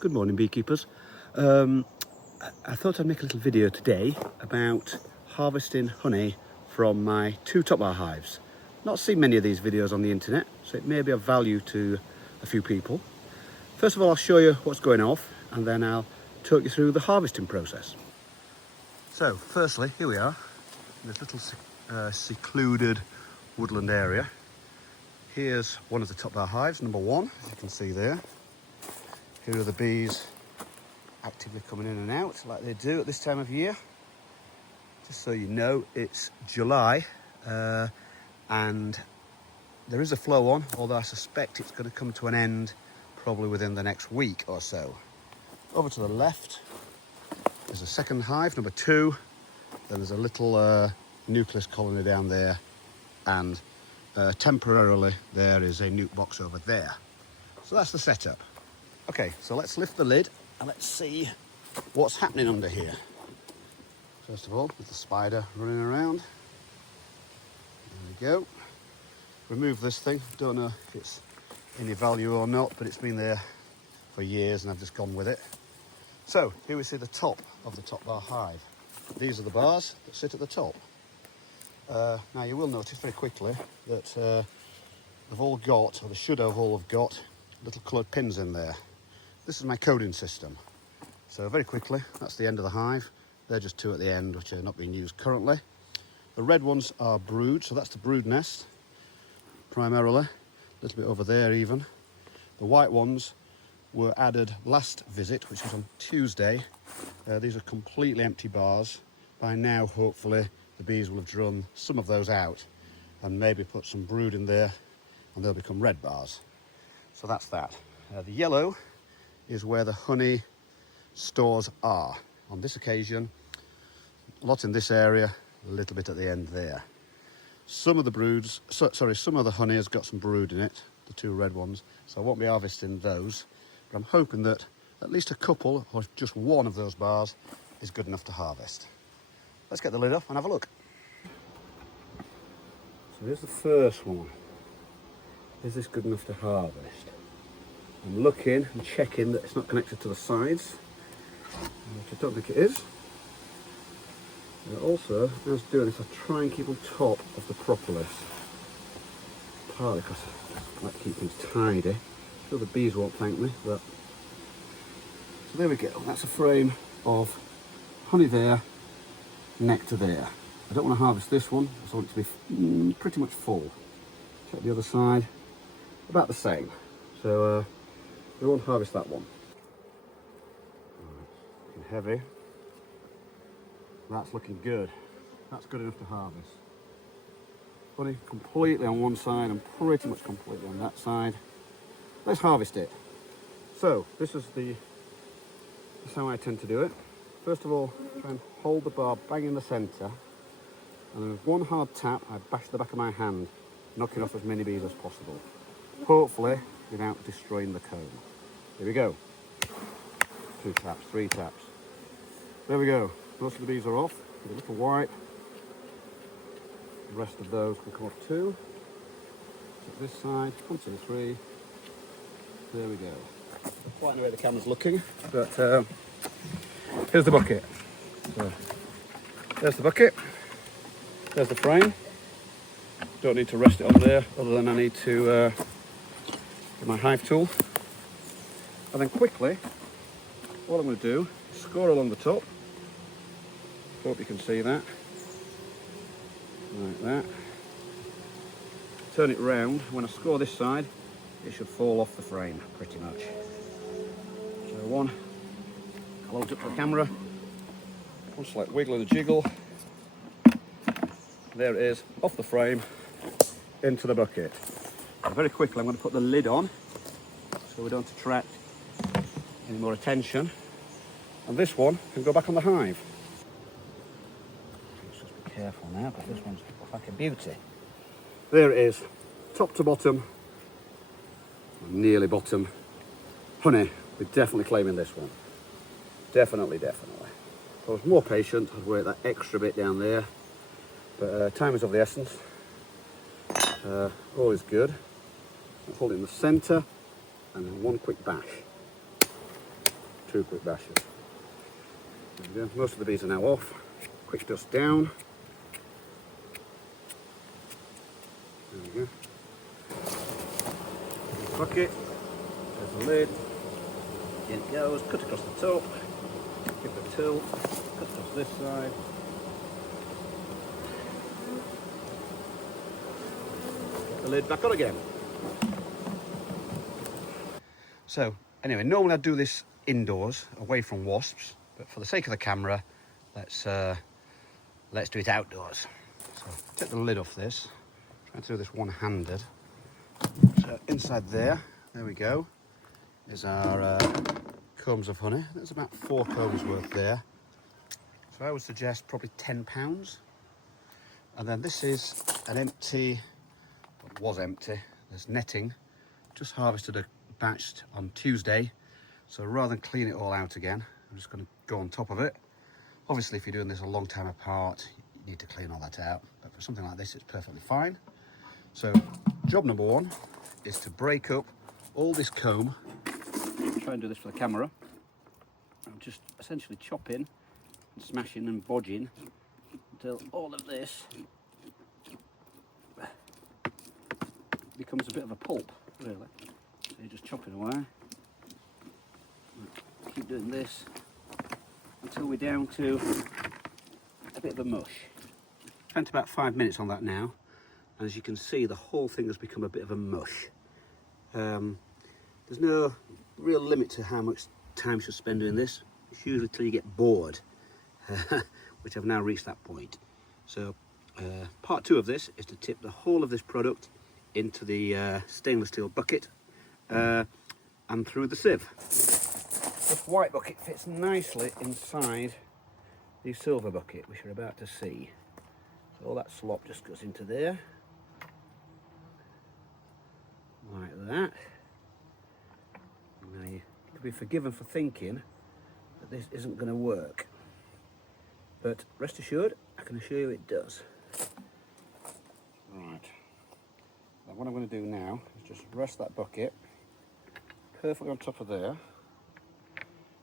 Good morning, beekeepers. I thought I'd make a little video today about harvesting honey from my 2 top bar hives. Not seen many of these videos on the internet, so it may be of value to a few people. First of all, I'll show you what's going off, and then I'll talk you through the harvesting process. So, firstly, here we are, in this little secluded woodland area. Here's one of the top bar hives, number 1, as you can see there. Here are the bees actively coming in and out like they do at this time of year. Just so you know, it's July and there is a flow on, although I suspect it's going to come to an end probably within the next week or so. Over to the left, there's a second hive, number 2. Then there's a little nucleus colony down there, and temporarily there is a nuke box over there. So that's the setup. Okay, so let's lift the lid and let's see what's happening under here. First of all, with the spider running around. There we go. Remove this thing. Don't know if it's any value or not, but it's been there for years and I've just gone with it. So here we see the top of the top bar hive. These are the bars that sit at the top. Now you will notice very quickly that they've all got, or they should have all have got, little coloured pins in there. This is my coding system. So very quickly, that's the end of the hive. They're just 2 at the end, which are not being used currently. The red ones are brood, so that's the brood nest, primarily. A little bit over there even. The white ones were added last visit, which was on Tuesday. These are completely empty bars. By now, hopefully, the bees will have drawn some of those out and maybe put some brood in there, and they'll become red bars. So that's that. The yellow is where the honey stores are. On this occasion, a lot in this area, a little bit at the end there. Some of the broods, some of the honey has got some brood in it, the 2 red ones, so I won't be harvesting those, but I'm hoping that at least a couple or just one of those bars is good enough to harvest. Let's get the lid off and have a look. So here's the first one. Is this good enough to harvest? I'm looking and checking that it's not connected to the sides, which I don't think it is. And also, as I was doing this, I try and keep on top of the propolis, partly because I like to keep things tidy. I'm sure the bees won't thank me, but... So there we go, that's a frame of honey there, nectar there. I don't want to harvest this one, I want it to be pretty much full. Check the other side, about the same. So we won't harvest that one. Looking heavy. That's looking good. That's good enough to harvest. Honey completely on one side and pretty much completely on that side. Let's harvest it. So this is how I tend to do it. First of all, try and hold the bar bang in the centre, and then with one hard tap I bash the back of my hand, knocking off as many bees as possible. Hopefully without destroying the comb. Here we go. 2 taps, 3 taps. There we go. Most of the bees are off. With a little wipe. The rest of those can come off too. Check this side. 1, 2, 3. There we go. Quite the way the camera's looking, but here's the bucket. So there's the bucket. There's the frame. Don't need to rest it on there, other than I need to get my hive tool. And then quickly, what I'm going to do is score along the top. Hope you can see that. Like that. Turn it round. When I score this side, it should fall off the frame, pretty much. So one, I'll hold it up for the camera. One slight wiggle and a jiggle. There it is, off the frame, into the bucket. And very quickly I'm going to put the lid on, so we don't attract any more attention. And this one can go back on the hive. Let's just be careful now, because this one's like a beauty. There it is, top to bottom, nearly bottom. Honey, we're definitely claiming this one. Definitely. If I was more patient, I'd work that extra bit down there. But time is of the essence. Always good. Hold it in the centre, and then one quick bash. 2 quick bashes. There we go. Most of the bees are now off. Quick dust down. There we go. Bucket. There's the lid. In it goes. Cut across the top. Give it a tilt. Cut across this side. Get the lid back on again. So anyway, normally I'd do this indoors, away from wasps, but for the sake of the camera, let's do it outdoors. So take the lid off this. Try to do this one-handed. So inside there we go, is our combs of honey. There's about 4 combs worth there. So I would suggest probably £10. And then this is an empty, what was empty, there's netting. Just harvested a batch on Tuesday. So rather than clean it all out again, I'm just going to go on top of it. Obviously, if you're doing this a long time apart, you need to clean all that out. But for something like this, it's perfectly fine. So job number 1 is to break up all this comb. Try and do this for the camera. I'm just essentially chopping and smashing and bodging until all of this becomes a bit of a pulp, really. So you're just chopping away. Keep doing this until we're down to a bit of a mush. Spent about 5 minutes on that now, and as you can see, the whole thing has become a bit of a mush. There's no real limit to how much time you should spend doing this. It's usually till you get bored, which I've now reached that point. So part 2 of this is to tip the whole of this product into the stainless steel bucket and through the sieve. This white bucket fits nicely inside the silver bucket, which you're about to see. So all that slop just goes into there, like that. Now you can be forgiven for thinking that this isn't going to work, but rest assured, I can assure you it does. Right, now what I'm going to do now is just rest that bucket perfectly on top of there,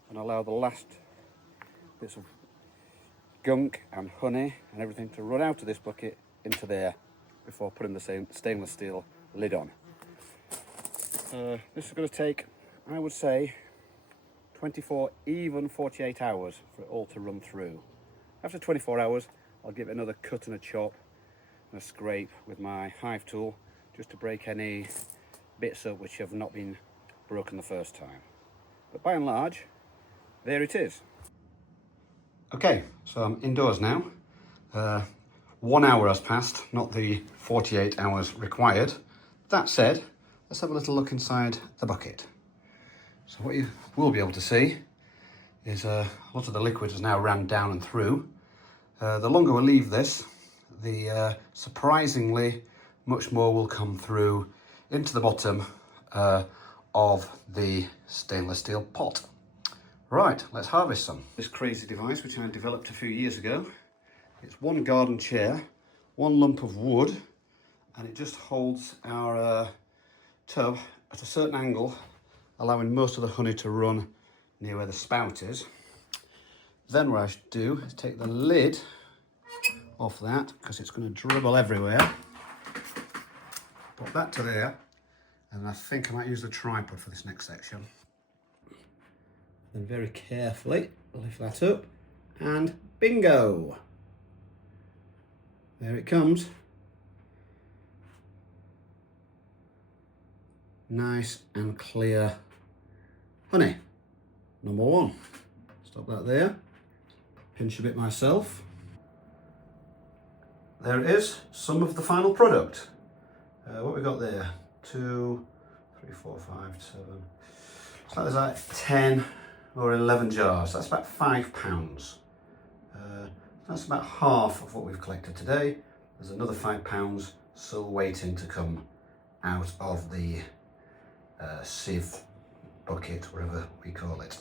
and allow the last bits of gunk and honey and everything to run out of this bucket into there before putting the stainless steel lid on. This is going to take, I would say, 24, even 48 hours for it all to run through. After 24 hours, I'll give it another cut and a chop and a scrape with my hive tool, just to break any bits up which have not been broken the first time. But by and large, there it is. Okay, so I'm indoors now. 1 hour has passed, not the 48 hours required. That said, let's have a little look inside the bucket. So what you will be able to see is a lot of the liquid has now ran down and through. The longer we leave this, the surprisingly much more will come through into the bottom of the stainless steel pot. Right, let's harvest some. This crazy device which I developed a few years ago. It's one garden chair, one lump of wood, and it just holds our tub at a certain angle, allowing most of the honey to run near where the spout is. Then what I should do is take the lid off that, because it's going to dribble everywhere. Put that to there, and I think I might use the tripod for this next section. Then very carefully lift that up, and bingo! There it comes. Nice and clear honey. Number 1. Stop that there. Pinch a bit myself. There it is, some of the final product. What we got there? 2, 3, 4, 5, 7. So there's like 10 or 11 jars. That's about £5. That's about half of what we've collected today. There's another £5 still waiting to come out of the sieve bucket, whatever we call it.